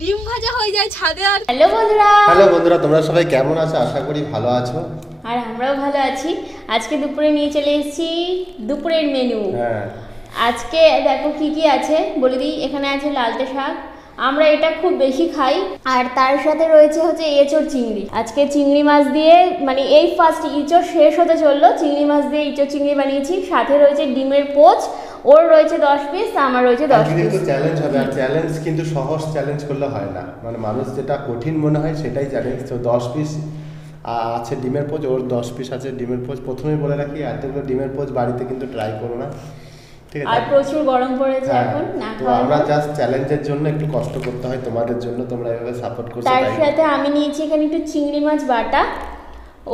ডিম ভাজা হয়ে যায় ছাদে। আর হ্যালো বন্ধুরা, তোমরা সবাই কেমন আছো? আশা করি ভালো আছো। আর আমরাও ভালো আছি। আজকে দুপুরে নিয়ে চলে এসেছি দুপুরের মেনু। আজকে দেখো কি কি আছে বলে দিই। এখানে আছে লালতে শাক, আমরা এটা খুব বেশি খাই। আর তার সাথে রয়েছে হচ্ছে এঁচোড় চিংড়ি। আজকে চিংড়ি মাছ দিয়ে, মানে এই ফার্স্ট ইঁচড় শেষ হতে চললো, চিংড়ি মাছ দিয়ে ইঁচড় চিংড়ি বানিয়েছি। সাথে রয়েছে ডিমের পোচ, ওর রয়েছে 10 পিস, আমার রয়েছে 10 পিস। কিন্তু চ্যালেঞ্জ হবে, আর চ্যালেঞ্জ কিন্তু সহজ চ্যালেঞ্জ করলে হয় না, মানে মানুষ যেটা কঠিন মনে হয় সেটাই চ্যালেঞ্জ। তো 10 পিস আছে ডিমের পোচ, ওর 10 পিস আছে ডিমের পোচ। প্রথমেই বলে রাখি, এতগুলো ডিমের পোচ বাড়িতে কিন্তু ট্রাই করো না, ঠিক আছে? আর প্রচুর গরম পড়েছে এখন, না তো আমরা জাস্ট চ্যালেঞ্জের জন্য একটু কষ্ট করতে হয় তোমাদের জন্য, তোমরা এভাবে সাপোর্ট করছো। তার সাথে আমি নিয়েছি এখানে একটু চিংড়ি মাছ বাটা।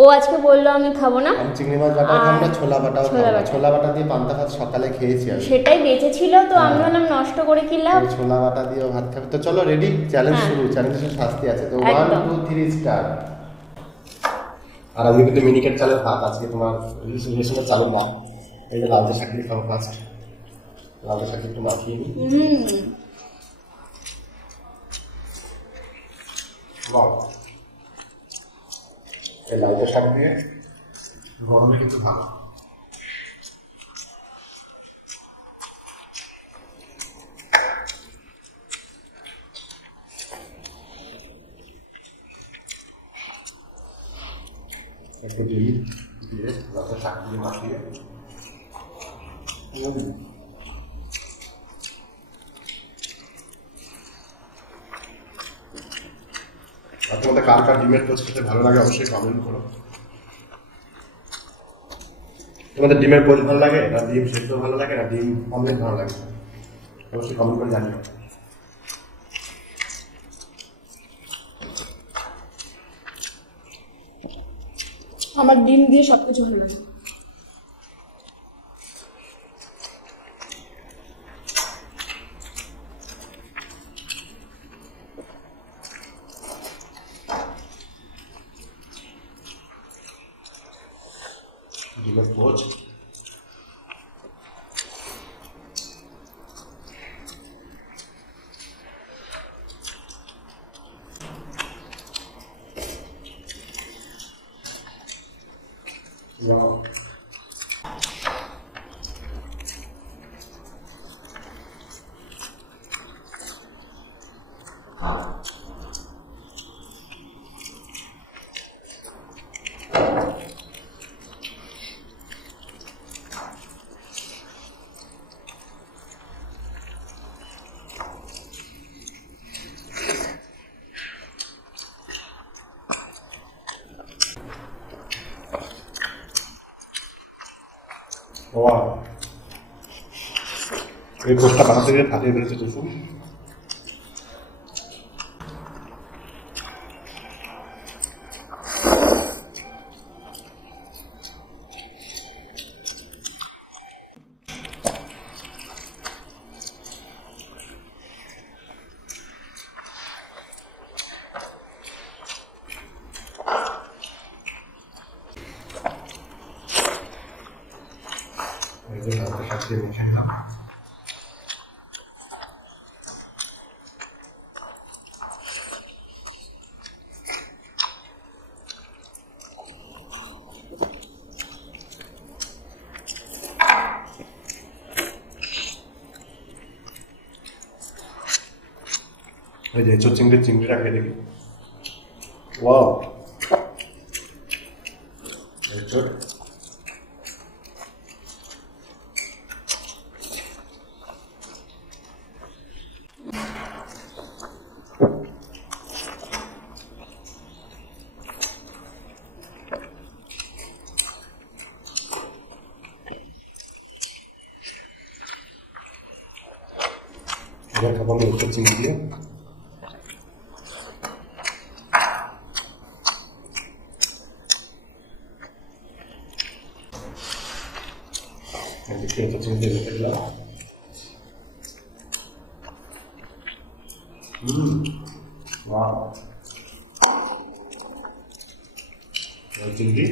ও আজকে বললো আমি খাবো না, আমি চিংড়ি মাছ বাটা খাবো না, ছোলা বাটাও খাবো না। ছোলা বাটা দিয়ে পান্তা ভাত সকালে খেয়েছি আমি, সেটাই বেঁচে ছিল, তো আমি ভাবলাম নষ্ট করে কি লাভ। ছোলা বাটা দিয়েও ভাত খাবে। তো চলো রেডি, চ্যালেঞ্জ শুরু। চ্যালেঞ্জের শাস্তি আছে, তো 1 2 3 স্টার্ট। আর আজকে কিন্তু মিনিকেট চালের ভাত, আজকে তোমার রেশনের চালের না। এই যে লাউতে শাক দিয়ে খাবো ফার্স্ট। লাউতে শাক একটু মাখিয়ে নিই। এই লাউতে শাক দিয়ে গরমে কিন্তু ভালো। একটু ডিম দিয়ে লাউতে শাক দিয়ে মাখিয়ে আর তোমাদের কার কার ডিমের পোচ খেতে ভালো লাগে অবশ্যই কমেন্ট করো। তোমাদের ডিমের পোচ ভালো লাগে না ডিম সেদ্ধ ভালো লাগে না ডিম অমলেট ভালো লাগে? অবশ্যই কমেন্ট করে জানিও। আমার ডিম দিয়ে সবকিছু ভালো লাগে। ডিমের পোচ এই পোস্টটা বানাতে গিয়ে ফাটিয়ে দিয়েছে টিফিন। মেখে নিলাম। এই যে এঁচোড় চিংড়িটা খেয়ে দেখি। ওয়াও, এঁচোড় খাবো আমি এঁচোড় চিংড়ি দিয়ে। এঁচোড় চিংড়ি দিয়ে রেখে দিলাম। ওয়াও, চিংড়ি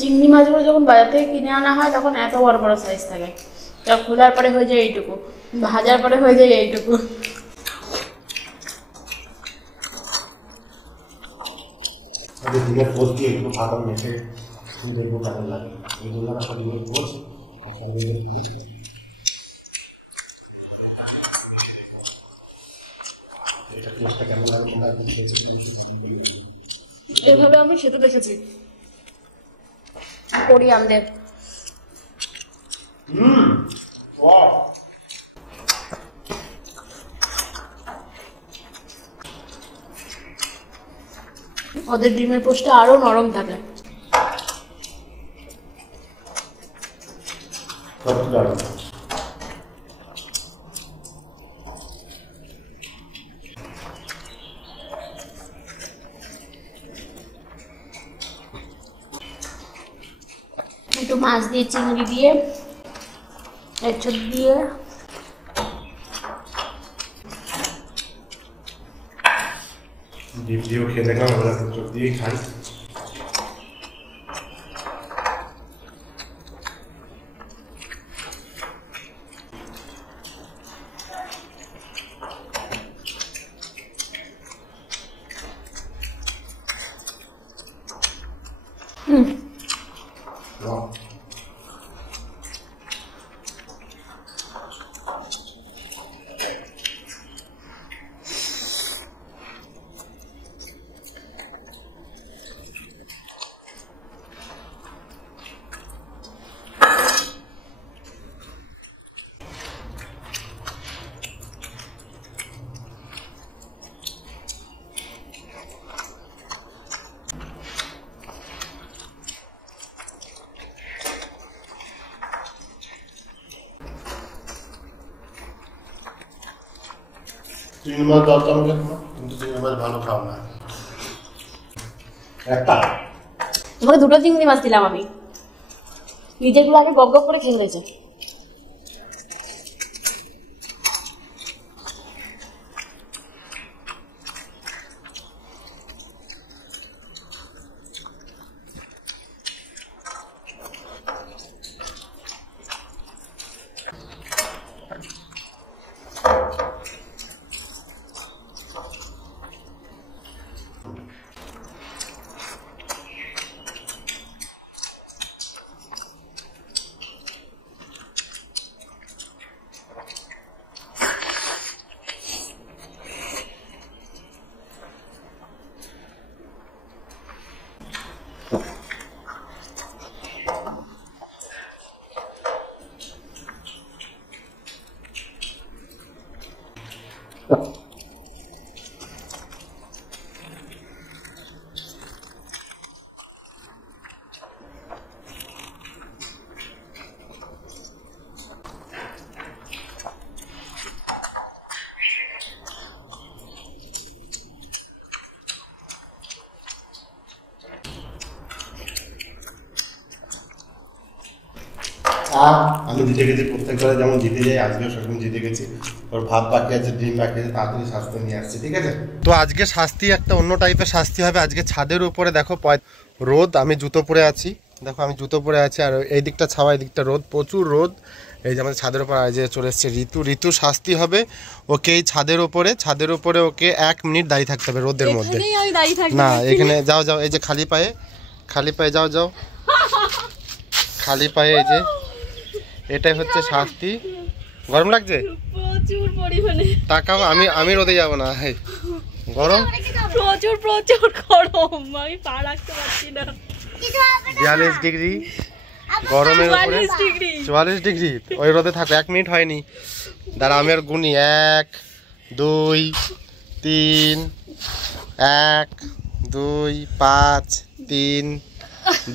চিংড়ি মাছগুলো যখন বাজার থেকে কিনে আনা হয় তখন এত বড় বড় সাইজ থাকে, তা খোলার পরে হয়ে যায় এইটুকু, ভাজার পরে হয়ে যায় এইটুকু। ডিমের পোস্ট দিয়ে একটু ভালো মেখে দেখবো কেমন লাগে, এই জন্য সব ডিমের পোস্ট এটা পোস্টটা কেমন লাগে তোমরা এভাবে আমি খেতে দেখেছি কোরিয়ানদের। ওদের ডিমের পোস্টটা আরো নরম থাকে। একটু মাছ দিয়ে চিংড়ি দিয়ে এঁচড় দিয়ে ডিম দিয়েও খেয়ে দেখলাম, আমরা চোখ দিয়েই খাই। চিংড়ি মাছ দাও তো আমাকে, কিন্তু চিংড়ি মাছ ভালো খাও না। একটা তোমাকে দুটো চিংড়ি মাছ দিলাম আমি, নিজেগুলো আগে গপ গপ করে খেয়ে ফেলেছে। আমি জিতে গেছি, প্রত্যেকবারে যেমন জিতে যাই আজকেও সেরকম জিতে গেছি। ওর ভাত বাকি আছে, ডিম বাকি আছে, তাড়াতাড়ি শাস্তি নিয়ে আসছে, ঠিক আছে? তো আজকে শাস্তি একটা অন্য টাইপের শাস্তি হবে। আজকে ছাদের উপরে দেখো রোদ, আমি জুতো পরে আছি, দেখো আমি জুতো পরে আছি, আর এই দিকটা ছাওয়া, এই দিকটা রোদ, প্রচুর রোদ। এই যে আমাদের ছাদের উপর যে চলে এসছে ঋতু শাস্তি হবে ওকে এই ছাদের উপরে ওকে 1 মিনিট দাঁড়িয়ে থাকতে হবে রোদের মধ্যে। না এখানে যাও এই যে খালি পায়ে যাও খালি পায়ে, এই যে এটাই হচ্ছে শাস্তি। গরম লাগছে প্রচুর পরিমাণে, তাকাও, আমি রোদে যাব না, গরম প্রচুর গরম, আমি পা রাখতে পারছি না। 42 ডিগ্রি গরমের উপরে, 44 ডিগ্রি, ওই রোদে থাকো। 1 মিনিট হয়নি, দাঁড়া আমি আর গুনি, 1 2 3, 1 2 5 3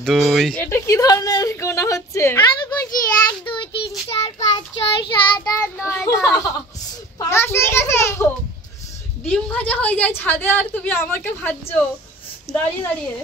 2। এটা কি ধরনের গোনা হচ্ছে? আমি বলছি 1 2 3 4 5 6 7 8 9 10 হয়ে গেছে। ডিম ভাজা হয়ে যায় ছাদে আর তুমি আমাকে ভাজছো দাঁড়িয়ে।